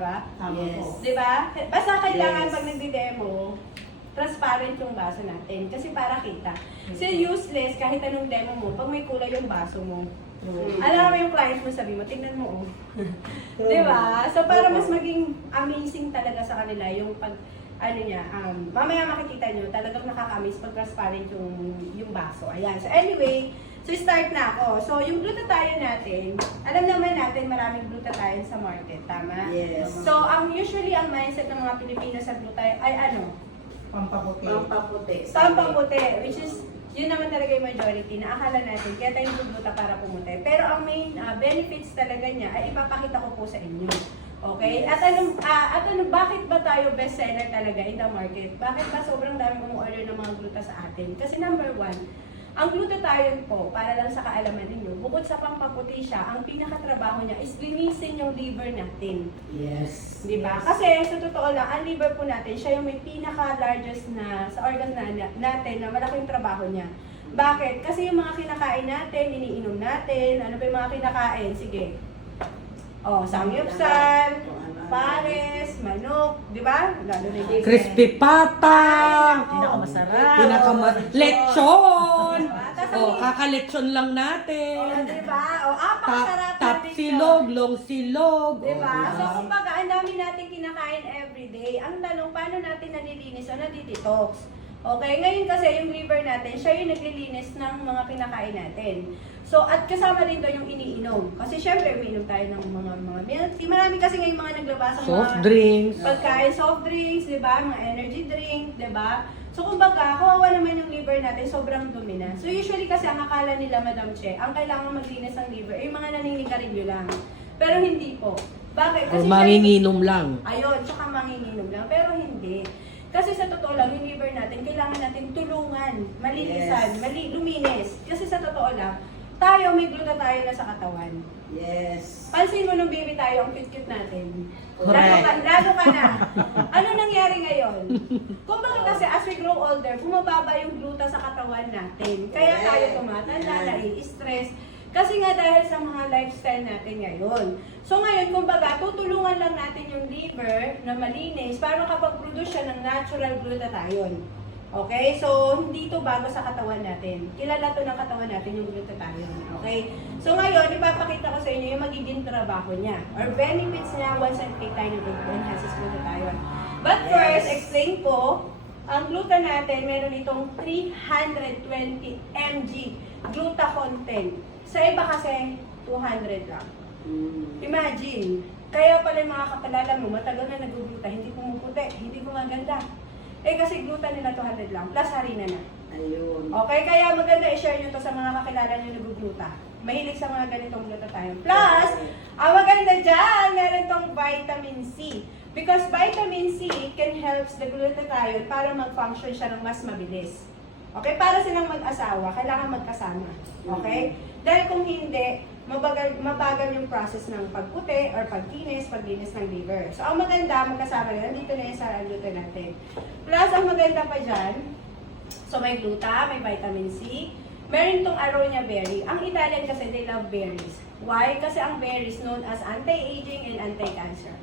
Ba? Yes. Di ba? Basta kailangan Yes. pag nagdi-demo, transparent yung baso natin. Kasi para kita. Kasi useless kahit anong demo mo, pag may kulay yung baso mo. Alam mo yung client mo, sabi mo, tingnan mo, oh. Di ba? So, para mas maging amazing talaga sa kanila yung pag, ano niya, mamaya makikita nyo, talagang nakaka-amaze pag transparent yung baso. Ayan. So, anyway, so start na ako. So, yung glutathione natin, alam naman natin maraming glutathione sa market, tama? Yes. So, usually ang mindset ng mga Pilipino sa glutathione ay ano? Pampaputi. Pampaputi, which is, yun naman talaga yung majority na akala natin, kaya tayo gluta para pumuti. Pero ang main benefits talaga niya ay ipapakita ko po sa inyo. Okay? At bakit ba tayo bestseller talaga in the market? Bakit ba sobrang dami umu-order ng mga gluta sa atin? Kasi number one, ang glutathione po, para lang sa kaalaman ninyo, bukod sa pampaputi siya, ang pinakatrabaho niya is linisin yung liver natin. Yes. Di ba? Kasi sa totoo lang, ang liver po natin, siya yung may pinaka-largest na sa organ natin na malaking trabaho niya. Bakit? Kasi yung mga kinakain natin, iniinom natin, ano pa yung mga kinakain? Sige. Samgyupsal, pares, manok, di ba? Lalo na yung Crispy pata! Pinakamasarap. Lechon! Tapos Kakalechon lang natin. di ba? Apakasarap Top natin silog, long silog. Diba? So, kumbaga, ang dami natin kinakain everyday. Ang tanong, paano natin nalilinis o nadidetox? Okay, ngayon kasi yung liver natin, siya yung naglilinis ng mga kinakain natin. So, at kasama din doon yung iniinom. Kasi syempre, umiinom tayo ng mga marami kasi ngayon mga naglabas ng Soft drinks. pagkain, soft drinks, di ba? Mga energy drink, di ba? So, kumbaga, kawawa naman yung liver natin, sobrang dumi na. So, usually kasi ang akala nila, Madam Che, ang kailangan maglinis ng liver ay mga naninigarilyo lang. Pero hindi po. Bakit? Or Kasi manginginom lang. ayun, tsaka manginginom lang. Pero hindi. Kasi sa totoo lang, yung liver natin, kailangan natin tulungan, malinisan, Yes. luminis. Kasi sa totoo lang, tayo may glutathione na sa katawan. Yes. Pansin mo nung baby tayo, ang cute-cute natin. Correct. Lalo ka na. Ano nangyari ngayon? Kumbaga kasi as we grow older, bumababa yung gluta sa katawan natin. Kaya tayo tumatanda, nai-stress. Kasi nga dahil sa mga lifestyle natin ngayon. So ngayon, kumbaga, tutulungan lang natin yung liver na malinis para makapag-produce siya ng natural glutathione. Okay? So, hindi ito bago sa katawan natin. Kilala to ng katawan natin yung glutathione. Okay? So ngayon, ipapakita ko sa inyo yung magiging trabaho niya or benefits niya once take tayo ng enhances glutathione. But first, explain ko, ang gluta natin, meron itong 320 mg gluta content. Sa iba kasi, 200 lang. Imagine, kaya pala yung mga kakilala mo, matagal na nag-gluta, hindi pumuputi, hindi gumaganda. Eh kasi gluta nila 200 lang, plus harina na. Ayun. Okay, kaya maganda i-share nyo to sa mga kakilala nyo nag-gluta. Mahilig sa mga ganitong gluta tayo. Plus, ang maganda dyan, meron tong vitamin C. Because vitamin C can help the glutathione para mag-function siya ng mas mabilis. Okay, para silang mag-asawa, kailangan magkasama. Okay? Dahil kung hindi, mabagal yung process ng pagputi or paglinis ng liver. So, ang maganda, magkasama nila, dito na yung sa gluta natin. Plus, ang maganda pa dyan, so may gluta, may vitamin C, meron tong aronia berry. Ang Italian kasi, they love berries. Why? Kasi ang berries known as anti-aging and anti-cancer.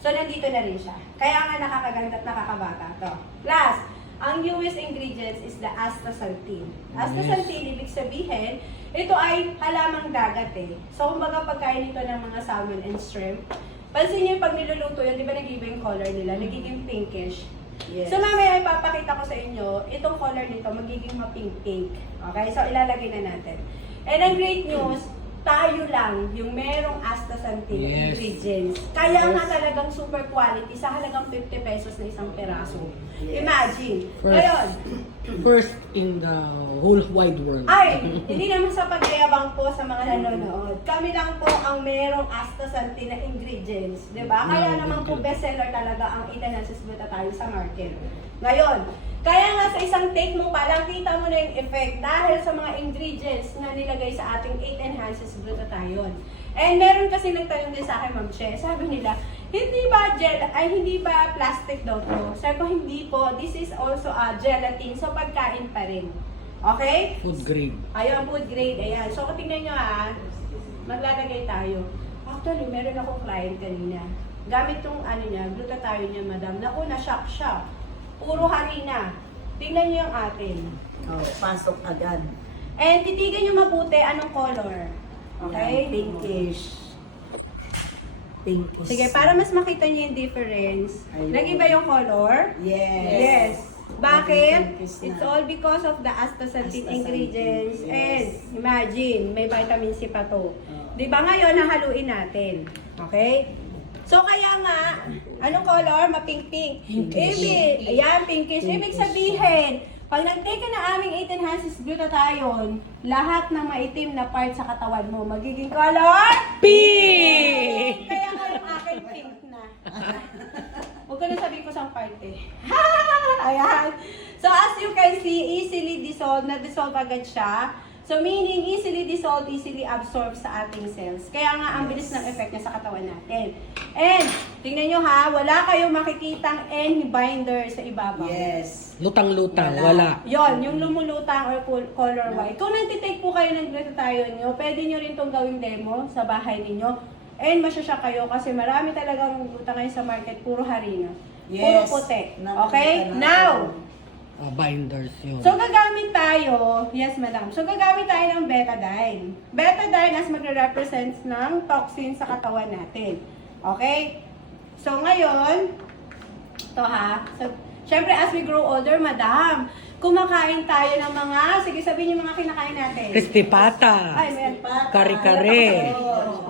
So, nandito na rin siya. Kaya nga nakakaganda at nakakabata to. Plus, ang newest ingredients is the astaxanthin. Astaxanthin, ibig sabihin, ito ay halamang dagat eh. So, kumbaga pagkain ito ng mga salmon and shrimp. Pansin niyo pag niluluto yun, di ba nag-iba yung color nila? Nagiging pinkish. Yes. So, mamaya ipapakita ko sa inyo, itong color nito magiging ma-pink-pink. Okay? So, ilalagay na natin. And ang great news, tayo lang yung merong astaxanthin Yes. ingredients. Kaya nga talagang super quality sa halagang 50 pesos na isang peraso. Yes. Imagine. First. Ngayon, First in the whole wide world. ay, hindi naman sa pagyayabang po sa mga nanonood. Kami lang po ang merong astaxanthin na ingredients. Diba? Kaya naman po bestseller talaga ang enhances glutathione sa market. Ngayon, kaya nga sa isang take mo pa lang, kita mo na yung effect dahil sa mga ingredients na nilagay sa ating 8 enhances glutathione. And meron kasi nagtanong din sa akin, Ma'am Che, sabi nila, hindi ba plastic daw to? Sabi ko, hindi po. This is also a gelatin, so pagkain pa rin. Okay? Food grade. Ayun, food grade, ayan. So, kung tingnan nyo maglalagay tayo. Actually, meron akong client kanina. gamit yung ano niya, glutathione niya, madam. Naku, na-shock siya. Puro harina. Tingnan niyo yung atin. Oh, pasok agad. And titigan niyo mabuti anong color. Okay? Yan, pinkish. Pinkish. Sige, para mas makita niyo yung difference. Ayun. Nag-iba yung color? Yes. Yes. Bakit? Pinkish na. It's all because of the astaxanthin Astaxanthin, ingredients. yes. And imagine, may vitamin C pa to. Oh. Di ba ngayon, hahaluin natin. Okay? So kaya nga, anong color? Mapink-pink. Ibig, ayan, pinkish. Ibig sabihin, pag nag-take ka ng aming 8 enhances glutathione, lahat ng maitim na part sa katawan mo, magiging color? Pink! Kaya nga yung akin pink na. Huwag ko na sabihin ko sa part eh. Ayan. So as you can see, easily dissolve, na-dissolve agad siya. So meaning, easily dissolved, easily absorbed sa ating cells. Kaya nga, ang bilis ng effect niya sa katawan natin. And, tingnan nyo ha, wala kayong makikitang any binder sa ibabaw. Yes. Lutang-lutang, Wala. wala. Yon, yung lumulutang or color white. Kung nagtitake po kayo ng glutathione nyo, pwede nyo rin itong gawing demo sa bahay ninyo. And masyasya kayo kasi marami talagang gluta ngayon sa market, puro harina. Puro Yes. puti. Nakikita Okay? natin. Now, Binders yun. so gagamit tayo, yes madam, so gagamit tayo ng betadine. Betadine as magre-represent ng toxin sa katawan natin. Okay? So ngayon, to ha, so, syempre as we grow older, madam, kumakain tayo ng mga, sige sabihin yung mga kinakain natin. Crispy pata. Ay, meron. Kare-kare. Ano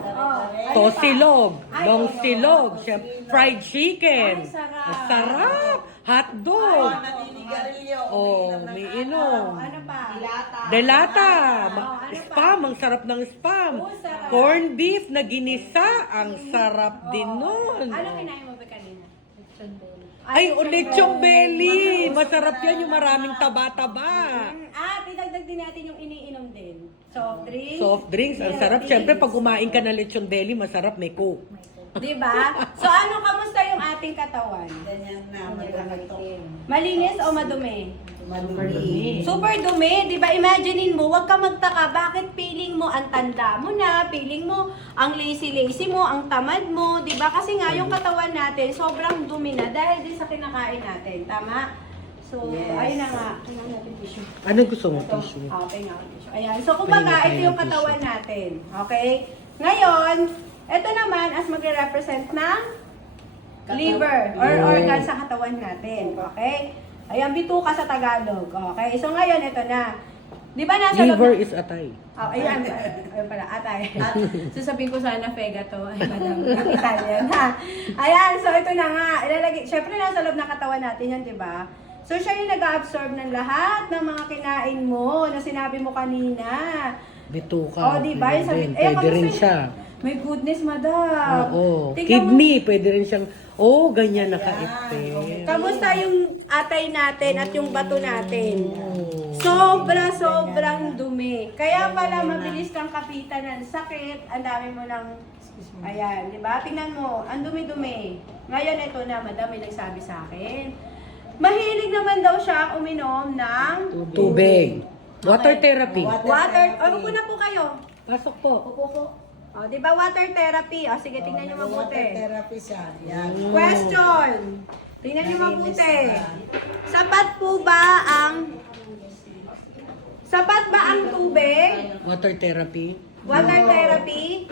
Tosilog. Ay, Bongsilog. oo. Siyempre, fried chicken. Ay, sarap. Ang sarap. Hotdog. Oh, naninigarilyo. Oh, umiinom. Ano pa? Delata. ano pa? Spam. Ang sarap ng spam. Oh, sarap. Corned beef na ginisa. Ang sarap din nun. Ano kinain mo ba kanina? Ay, lechong belly. Masarap yan yung maraming taba-taba. Idagdag din natin yung iniinom din. Soft drinks. Soft drinks, ang sarap. Siyempre, pag kumain ka ng lechong belly, masarap, may coke. Diba? So ano, kamusta yung ating katawan? Ganyan na, magkakatok. Malinis o madumi? Madumi. Super dumi, di ba? Imaginein mo, huwag ka magtaka, bakit feeling mo ang tanda mo na, feeling mo ang lazy-lazy mo, ang tamad mo, di ba? Kasi nga yung katawan natin, sobrang dumi na dahil din sa kinakain natin, tama? So, Yes. ayun na nga. Tingnan natin tissue. Anong gusto mo, Ito. tissue? Okay nga, tissue. Ayan. So, kumbaga, Pahinga tayo ito yung ng katawan tissue. natin. Okay? Ngayon, ito naman as magre-represent ng liver or Oh. organ sa katawan natin. Okay? Ayan, bituka sa Tagalog. Okay? So, ngayon, ito na. Di ba nasa Liver loob- is atay. Oh, ayan, ayun pala, atay. Sasabihin ko sana fega to. Ay, madam, Italian, ha? Ayan, so ito na nga. Ilalagay, syempre nasa loob ng katawan natin yan, di ba? So, siya yung nag-absorb ng lahat ng mga kinain mo na sinabi mo kanina. Bituka. Oh, di ba? Pwede rin. Eh, Pwede rin kamusta- siya. My goodness, madam. Oo. Tingnan mo- Kidney, pwede rin siyang, ganyan naka-effect. Kamusta yung atay natin at yung bato natin? Oh. Sobrang dumi. Kaya pala mabilis kang kapitan ng sakit. Ang dami mo ng... Ayan, di ba? Tingnan mo, ang dumi-dumi. Ngayon, ito na, madam, may nagsabi sa akin. Mahilig naman daw siya uminom ng Tubig. Water therapy. water. Upo na po kayo. Pasok po. Upo po. O, di ba water therapy? O, sige, tingnan niyo Water mabuti. therapy siya. Yan. Question. Tingnan niyo Nalinis mabuti. na. Sapat ba ang tubig? Water therapy? Water therapy?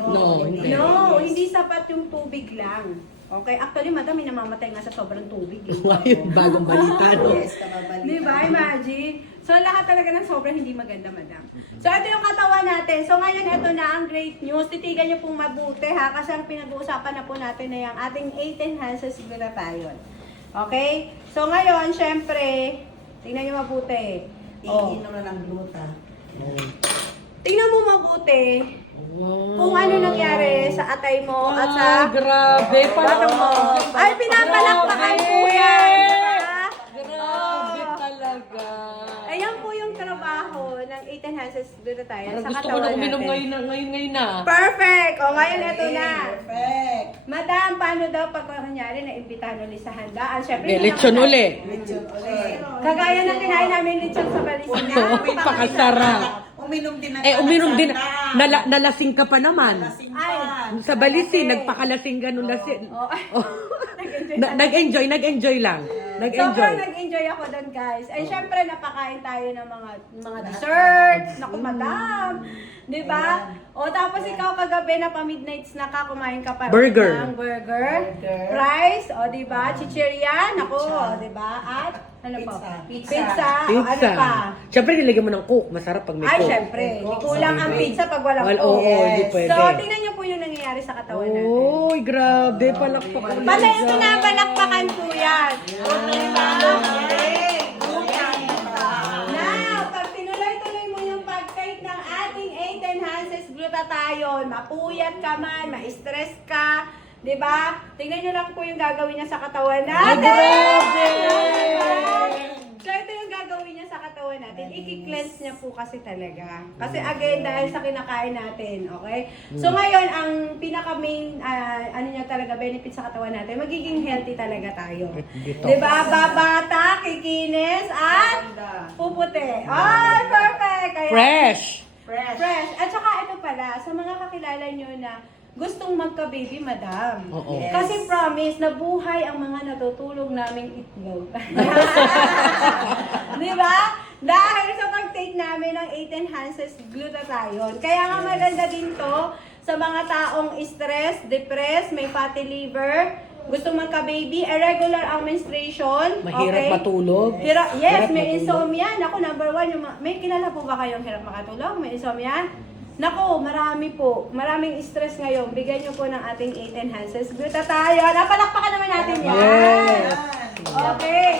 No, hindi. No, hindi sapat yung tubig lang. Okay, actually, madam, may namamatay nga sa sobrang tubig. Eh. Yung bagong balita, no? Yes, kababalita. Di ba? Imagine. So, lahat talaga ng sobrang hindi maganda, madam. So, ito yung katawan natin. So, ngayon, ito na ang great news. Titigan niyo pong mabuti, ha? Kasi ang pinag-uusapan na po natin na yung ating 8 enhances glutathione. Okay? So, ngayon, syempre, tingnan niyo mabuti. Iinom na ng gluta. Tingnan mo mabuti kung ano nangyari sa atay mo at sa Ay, grabe. bato mo. Ay, pinapalakpakan po yan. Diba? Grabe talaga. Ayan po yung trabaho ng 8 enhances glutathione Parang sa gusto ko katawan na uminom natin. ngayon na. Perfect! O, ngayon ito na. Perfect. Madam, paano daw pag kunyari na imbitahan ulit sa handaan? Syempre, Eh, hindi lechon naman- uli. Lechon ulit. Kagaya ng kinain namin lechon sa Balisina. Napakasarap. Uminom din ng Uminom din. kalasana. Nalasing ka pa naman. Lasing Ay, pa. Sa Balisi, Kasi- nagpakalasing ganun lasing. Oh, Nag-enjoy lang. Sobrang Nag-enjoy. nag-enjoy ako doon, guys. And syempre, napakain tayo ng mga desserts. Naku, madam. Di ba? O tapos ikaw kagabi na pa-midnight snack ka, kumain ka pa Burger. ng burger. Rice, o di ba? Chichirya, naku, o di ba? At ano pa? Pizza. O, ano Pizza. pa? Siyempre, nilagyan mo ng coke. Masarap pag may Ay, coke. syempre. Di Coke, kulang ang sabi. pizza pag walang Well, coke. oo, hindi Yes. pwede. So, tingnan niyo po yung nangyayari sa katawan natin. Oy, grabe. Palakpak ulit. Patay ito na, balakpakan po yan. Diba? Now, pag tinuloy-tuloy mo yung pag-take ng ating 8 enhances glutathione, mapuyat ka man, ma-stress ka, di ba? Tingnan nyo lang po yung gagawin niya sa katawan natin. grabe! So, ito yung gagawin niya sa katawan natin. I-cleanse niya po kasi talaga. Kasi again, dahil sa kinakain natin, okay? So, ngayon, ang pinaka-main, ano niya talaga, benefit sa katawan natin, magiging healthy talaga tayo. Dito. Diba? Babata, kikinis, at puputi. Ay, perfect! Kaya, Fresh. Fresh. At saka ito pala, sa mga kakilala nyo na gustong magka-baby, madam. Oo. Yes. Kasi promise, nabuhay ang mga natutulog naming itlog. Di ba? Dahil sa pag-take namin ng 8 enhances glutathione. Kaya nga maganda din to sa mga taong stress, depressed, may fatty liver, gustong magka-baby, irregular ang menstruation. Mahirap matulog. Yes, Hirap may matulog. insomnia. Naku, number one, may kilala po ba kayong hirap makatulog? May insomnia? Naku, marami po. Maraming stress ngayon. Bigyan niyo po ng ating 8 enhances glutathione. Napalakpakan naman natin yan. Yes. Okay.